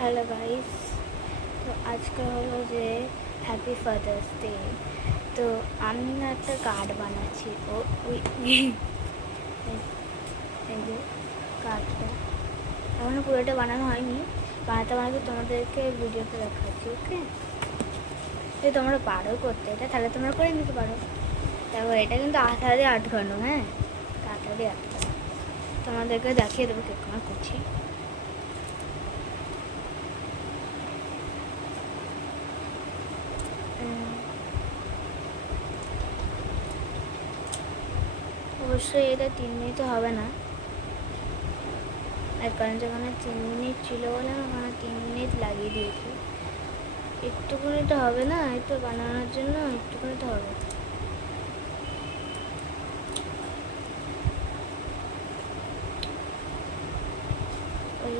Hello guys, তো আজকে হলো যে হ্যাপি ফাদার্স ডে। তো আমি না একটা কার্ড বানাচ্ছি। ওই এই যে কার্ডটা এখনও পুরোটা বানানো হয়নি। বানাতে বানাতে তোমাদেরকে ভিডিওতে দেখাচ্ছি। ওকে, যদি তোমরা পারো করতে এটা তাহলে তোমরা করে নিতে পারো। দেখো, এটা কিন্তু আঠা দিয়ে আটকানো। হ্যাঁ, আঠা দিয়ে আটকানো। তোমাদেরকে দেখিয়ে দেবো কেমন করছি। অবশ্যই এটা 3 মিনিট হবে না, আর কারণ যেখানে 3 মিনিট ছিল বলে আমি ওখানে 3 মিনিট লাগিয়ে দিয়েছি। একটুখানি তো হবে না, একটু বানানোর জন্য একটুখানি তো হবে। ওই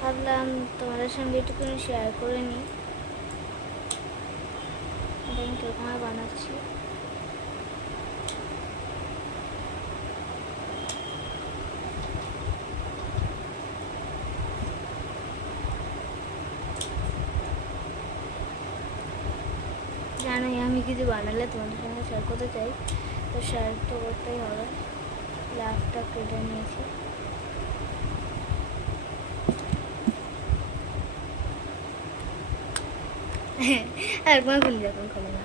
ভাবলাম তোমাদের সঙ্গে একটুখানি শেয়ার করে নিই এটা আমি কীরকম বানাচ্ছি। জানোই আমি কিছু বানালে তোমাদের সঙ্গে শেয়ার করতে চাই, তো শেয়ার তো করতেই হবে। লাভটা কেটে নিয়েছি। একবার খুলি, যখন খুলি না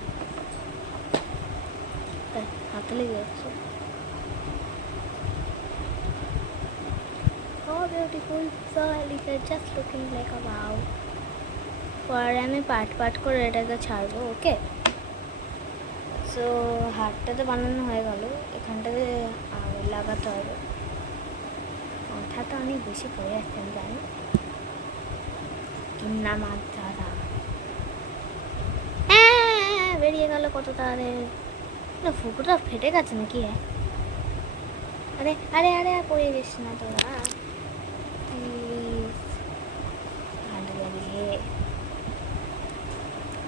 হাতে লেগে যাচ্ছে। Oh, beautiful soil is just looking like a wow. পরে আমি পাট করে এটাকে ছাড়বো। ওকে, সো হাতটাতে বানানো হয়ে গেল, এখানটাতে লাগাতে হবে। মাথাটা অনেক বেশি পড়ে যাচ্ছে আমি জানি, কিন্না মাছ দাদা বেরিয়ে গেল কত তাড়াতাড়ি। ফুকুটা ফেটে গেছে নাকি? হ্যাঁ, আরে আরে আরে পড়ে যাস না তোরা প্লিজ। হাঁটে লাগিয়ে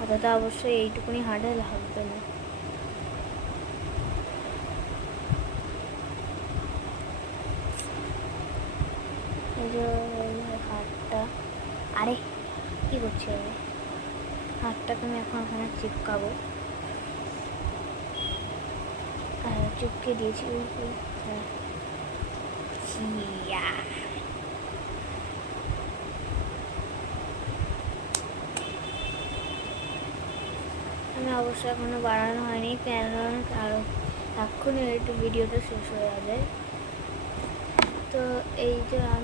অতটা অবশ্যই এইটুকুনি হাঁটে লাগবে না। এই যে হাতটা, আরে কি করছি আমি? হাতটাকে আমি এখন ওখানে চিপকাবো। চিপকে দিয়েছি। হ্যাঁ, আমি অবশ্যই এখনো বাড়ানো হয়নি, কেন আরও এক্ষুনি একটু ভিডিওটা শেষ হয়ে যাবে। তো এই যে আমি